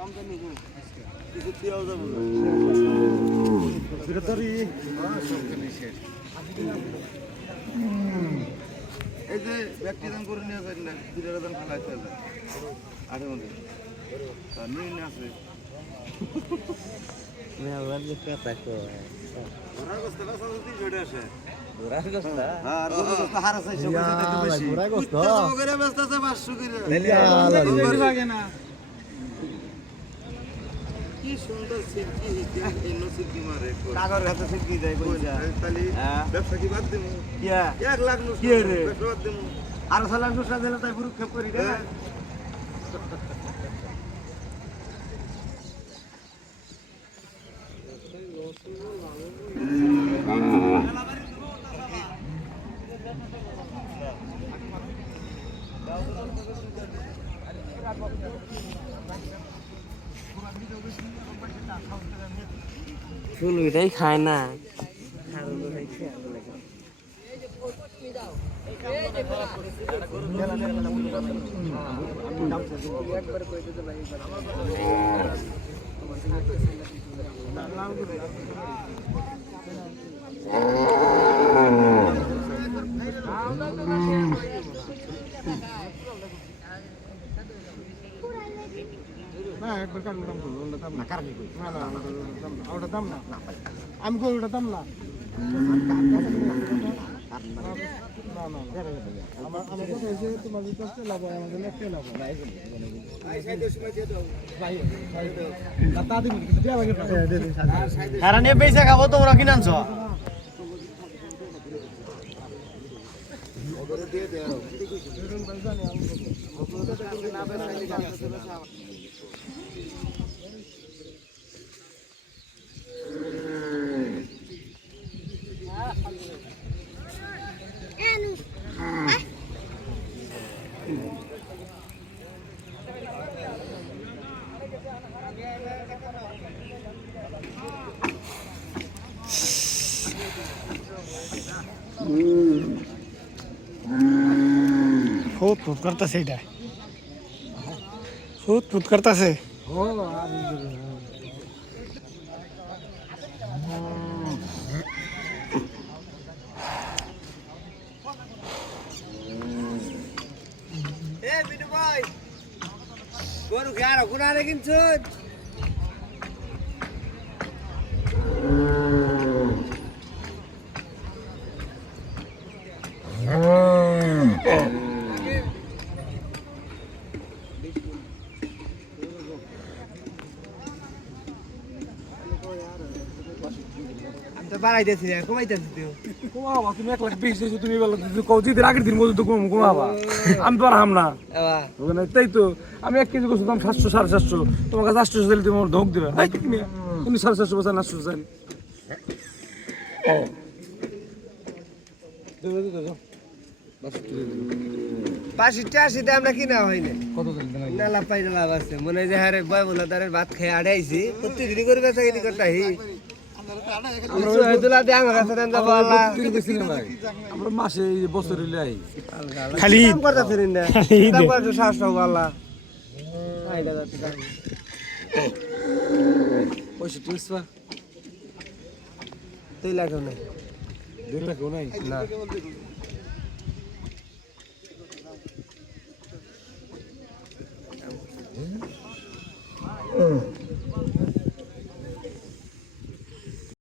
এই যে ব্যক্তিদান করে নিয়ে যায় না, দুটার ফেলাইতে যায় আরে মধ্যে নিয়ে আসবে কি সুন্দর সিল্কি মারে কাগর হাতে সিল্কি দেয় তাহলে ব্যবসা কি বাদ দেবো 1 লাখ নুসরা ব্যবসা বাদ দেবো আর 6 লাখ নুসরা দিলে তাই পুরো খেপ করি না এটাই খায় না একবার কারণ দাম করবো দাম না কারণ ওটা দাম না আমি কই ওটা দাম না পয়সা খাবো তোমরা কিনে আনছো ফুট করতেছে এটা ফুট করতেছে গরু খেয়ার গুনারে কিনছো বাড়াইতেছি না কমাইতেছি কমাবা তুমি 1 লাখ 20 দিয়েছো তুমি বলো কৌজিদের আগের দিন মজুদ কমাবা আমি তো আর হাম না ওখানে তাই তো আমি 1 কেজি গোস্ত দাম 700 750 তোমার কাছে 800 দিলে তুমি আমার ধোক দিবে তাই কি নিয়ে তুমি 750 বছর 800 চান পাঁচটা আসিতে আমরা কিনা হয়নি কত না লাভ পাই না লাভ আছে মনে হয় যে হ্যাঁ বয় বলে তার ভাত খেয়ে আড়ে আইছি প্রতিদিনই করে বেচা কিনি করতে আমরা মাসে বছরে লাই খালি শ্বাস আল্লাহ তুই লাগো নাই নাই না